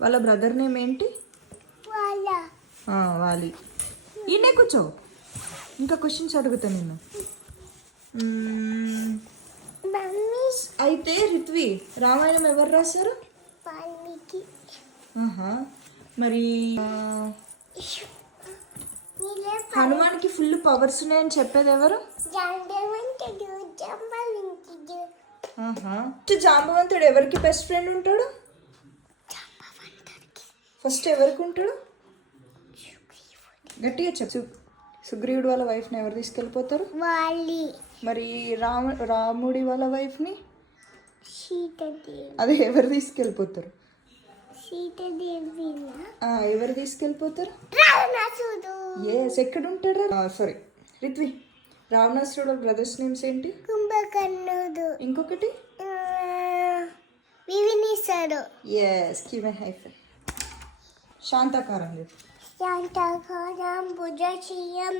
వాళ్ళ brother name ఏంటి? వాలి. ఈయనే కూర్చో, ఇంకా క్వశ్చన్స్ అడుగుతా నిన్ను. అయితే రిత్వి, రామాయణం ఎవరు రాశారు? మరి హనుమాన్కి ఫుల్ పవర్స్ ఉన్నాయని చెప్పేది ఎవరు? జాంబవంతుడు ఎవరికి బెస్ట్ ఫ్రెండ్ ఉంటాడు? ఫస్ట్ ఎవరికి ఉంటాడు? గట్టిగా చెప్పు. సుగ్రీవుడు వాళ్ళ వైఫ్ని ఎవరు తీసుకెళ్ళిపోతారు? మరి రాముడి వాళ్ళ వైఫ్ని అదే ఎవరు తీసుకెళ్ళిపోతారు? ఎవరు తీసుకెళ్ళిపోతారు? ఎస్, ఎక్కడ ఉంటాడు? సారీ రిత్వి, రావణాసురుడు బ్రదర్స్ నేమ్స్ ఏంటి? కుంభకర్ణుడు, ఇంకొకటి వివినిసాడు. Yes, give a high five. శాంతాకారం. శాంతాకారం భుజశీలం